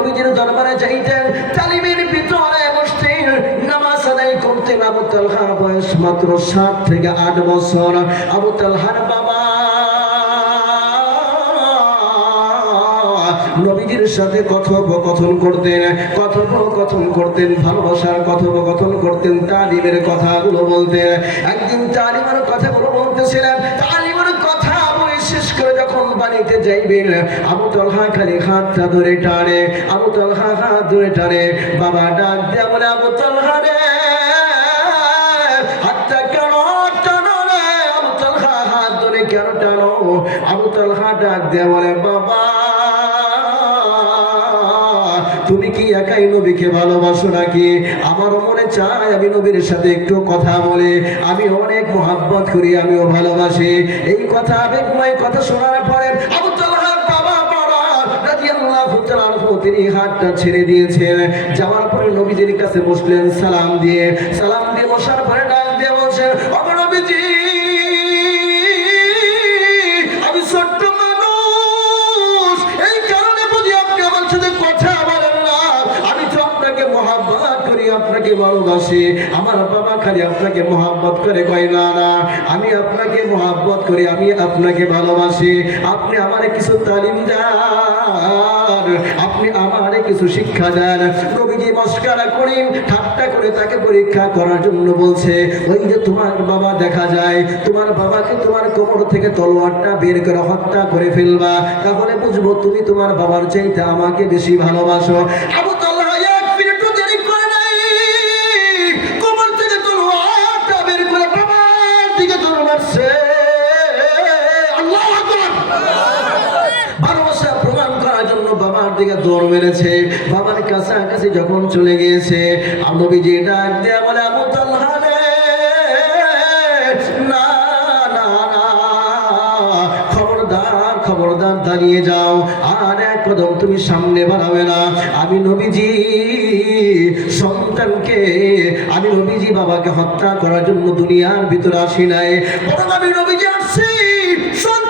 নবীজির দরবারে যাইতেন তালিমের ভিতরে নামাজ আদায় করতেন আবু তালহার বয়স মাত্র সাত থেকে আট বছর। আবু তালহার বাবা নবীজির সাথে কথোপকথন করতেন কথোপকথন করতেন, ভালোবাসার কথোপকথন করতেন, তালিমের কথাগুলো বলতেন। একদিন তালিমের কথাগুলো বলতেছিলেন করে যখন বাড়িতে যাইবেন, আবু তলহা খালি হাতটা ধরে টানে, আবু তলহা হাত ধরে টানে, বাবা ডাক দেয়া বলে, আবু তলহা রে বাবা, তুমি কি একাই নবীকে ভালোবাসো নাকি? আমার মনে চায় আমি নবীর সাথে একটু কথা বলে। আমি অনেক মোহাব্বত করি, আমিও ভালোবাসি। এই কথা আবেগময় কথা শোনার পরে তিনি হাতটা ছেড়ে দিয়েছেন। যাওয়ার পরে নবীজির কাছে বসলেন সালাম দিয়ে আমার বাবা খালি আপনাকে করে কয়, না না, আমি আপনাকে করি, আমি আপনাকে ভালোবাসি। আপনি আমার কিছু তালিম আপনি আমারে কিছু শিক্ষা দেন। ঠাট্টা করে তাকে পরীক্ষা করার জন্য বলছে, ওই যে তোমার বাবা দেখা যায়, তোমার বাবাকে তোমার কোমর থেকে তলোয়ারটা বের করে হত্যা করে ফেলবা। তাহলে বুঝব তুমি তোমার বাবার চাইতে আমাকে বেশি ভালোবাসো। আবু মেরেছে বাবার কাছাকাছি যখন চলে গিয়েছে নবীজি ডাক দেয়া বলে, আবু দাঁড়িয়ে যাও, আর এক কদম তুমি সামনে বাড়াবে না। আমি নবীজি, সন্তানকে, আমি নবীজি বাবাকে হত্যা করার জন্য দুনিয়ার ভিতরে আসি নাই। আমি নবীজি আসছি সন্তান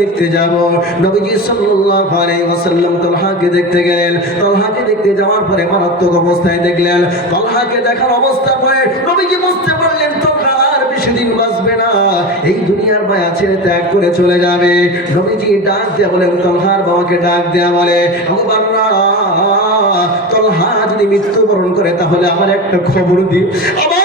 দেখতে যাব। নবীজি সাল্লাল্লাহু আলাইহি ওয়াসাল্লাম তলহাকে দেখতে গেলেন। তলহাকে দেখতে যাওয়ার পরে মারাত্মক অবস্থায় দেখলেন। তলহাকে দেখার অবস্থা পরে নবীজি বুঝতে পারলেন তলহা আর বেশি দিন বাঁচবে না। এই দুনিয়ার মায়া ছেড়ে ত্যাগ করে চলে যাবে। নবীজি ডাক দেয়া বলেন, তলহার বাবাকে ডাক দেয়া বলে, আবু বান্না তলহা যদি মৃত্যুবরণ করে তাহলে আমার একটা খবর দিই আমার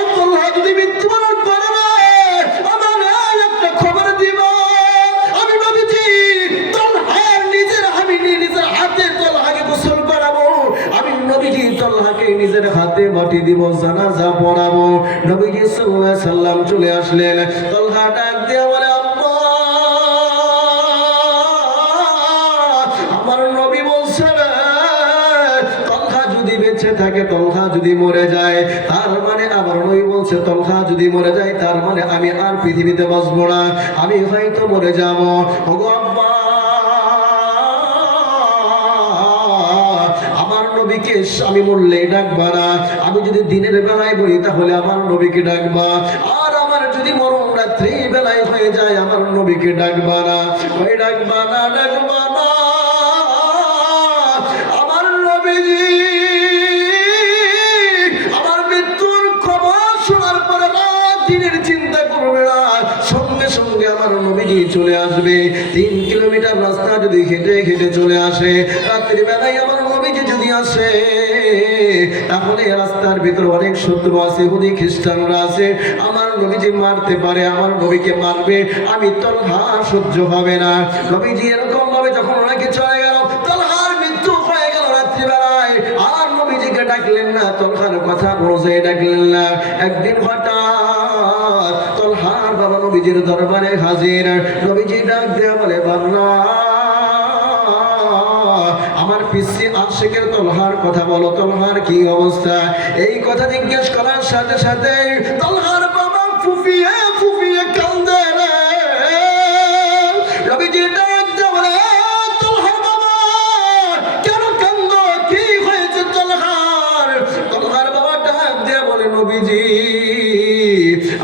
নিজের হাতে মাটি দিব জানাজা পড়াবো। নবীজি সাল্লাল্লাহু সাল্লাম চলে আসলেন। তলহা ডাক দিয়ে বলে আমার নবী বলছে রে, তলহা যদি বেঁচে থাকে তলহা যদি মরে যায় তার মানে আমার নবী বলছে তলহা যদি মরে যায় তার মানে আমি আর পৃথিবীতে বাঁচবো না। আমি হয়তো মরে যাব। ওগো নবীকে আমি বললে, ডাকবা না। আমি যদি দিনের বেলায় বলি, তাহলে আমার নবীকে ডাকবা। আর আমার যদি মরণ রাত্রি বেলায় হয়ে যায়, আমার নবীকে ডাকবা না। ওই ডাকবা না, ডাকবা চলে আসবে। তিন কিলোমিটার রাস্তা যদি হেঁটে হেঁটে চলে আসে, রাত্রি বেলায় আমার যদি আসে, তাহলে রাস্তার ভিতরে অনেক শত্রু আছে হুদি খ্রিস্টানরা আছে। আমার নবীজি মারতে পারে, আমার নবীকে মারবে, আমি তলহার সহ্য হবে না। নবীজি এরকম ভাবে যখন ওনাকে চলে গেল তলহার বাবা নবীজির দরবারে হাজির। নবীজি ডাক দেয়া বলে বাবা আমার পিসি আশেকের তলহার কথা বলো, তলহার কি অবস্থা? এই কথা জিজ্ঞেস করার সাথে সাথে বাবা ফুফিয়ে ফুফিয়ে কান্দে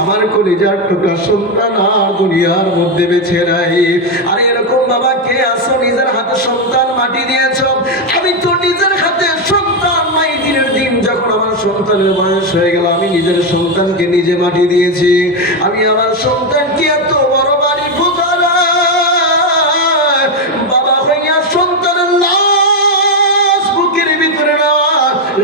আমার কলিজার সন্তান আর দুনিয়ার মধ্যে বেছে নাই। আর এরকম বাবা কে আসো সন্তান মাটি দিয়েছ। আমি তো নিজের হাতে সন্তান নাই দিনের দিন। যখন আমার সন্তানের বয়স হয়ে গেল, আমি নিজের সন্তানকে নিজে মাটি দিয়েছি। আমি আমার সন্তানকে এত বড় বাড়ি ফুটারা বাবা হইয়া সন্তানের লাশ বুকের ভিতরে নেওয়া,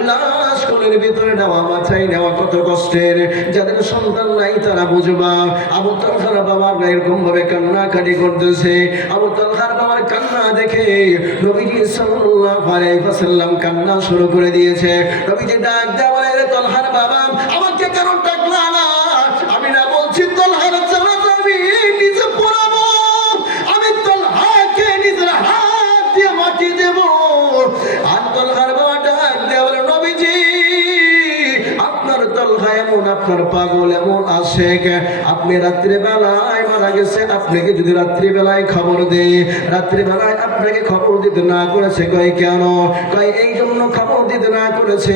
লাশ ভিতরে নেওয়া, মাথায় নেওয়া কত কষ্টের। যাদের সন্তান নাই তারা বুঝবা, আবু তালহার বাবার এরকম ভাবে কান্নাকাটি করতেছে। আবু দেখে নবীজি সাল্লাল্লাহু আলাইহি ওয়াসাল্লাম কান্না শুরু করে দিয়েছে। নবীজি ডাক দেওয়া আপনার পাগল এমন আসে আপনি রাত্রিবেলায় মারা গেছে আপনাকে যদি রাত্রি বেলায় খবর দেয় রাত্রিবেলায় আপনাকে খবর দিতে না করেছে কয় কেন? কয়, এই জন্য খবর দিতে না করেছে।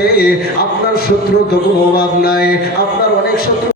আপনার শত্রু তো কোনো অভাব নাই, আপনার অনেক শত্রু